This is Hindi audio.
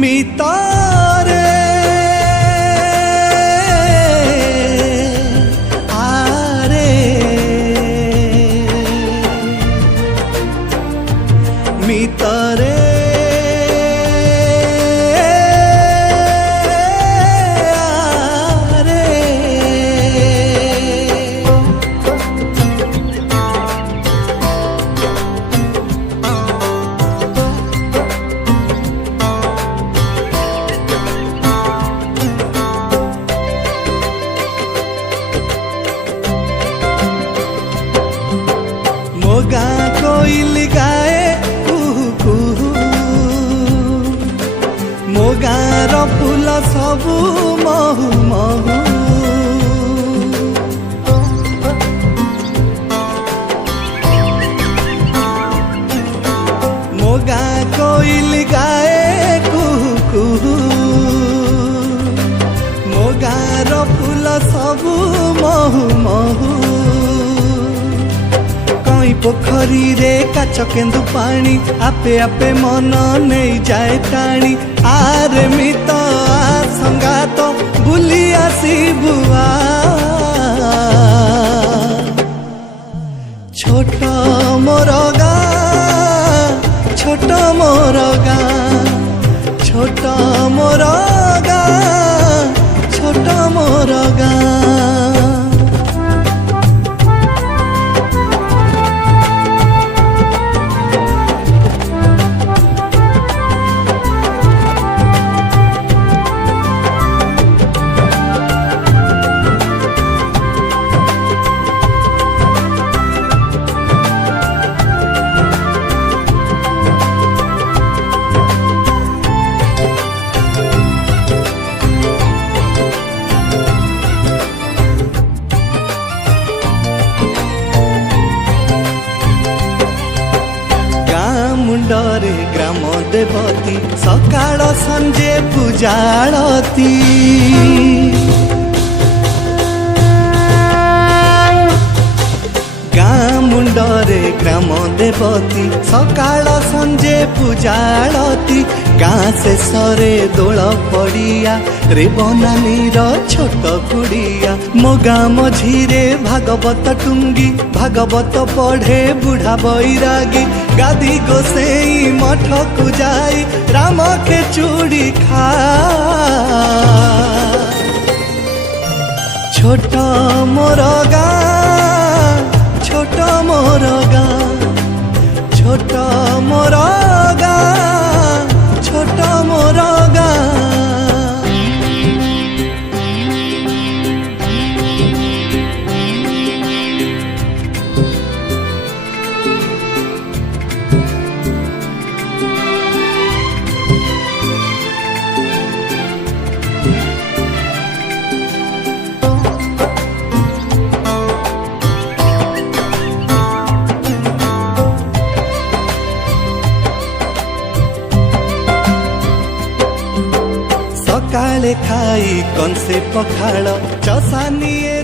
मितारे आरे मितारे गाँ कोइल गाए कुहू कुहू मो गाँर फूल सबू महू महू मो गाँ कोइल गाए कुहू कुहू मो गाँर फूल सबू महू महू पोखरी रे काच केन्दु पानी आपे आपे मन नहीं जाए टाणी आरे मित संगात बुली आसी बुआ छोट मोर गाँ छोट मोर गाँ छोट मोर गाँ छोट मोर गाँ मुंडरे ग्राम देवती सकाळ संजे पूजाळती गाँ मुंडरे ग्राम देवती सकाळ संजे पूजाळती गाँ शेषरे दोल पड़िया रे बनानी छोट कुड़िया मो गाँ मझीरे भागवत टुंगी भागवत पढ़े बुढ़ा बैरागी गादी गोसेई मठ को जाई राम के चूड़ी खा छोट मोर गाँ छोट मोर गाँ छोट मोर गाँ छोट मोर गाँ सकाळे खाई कंसे पखाळ चसानिए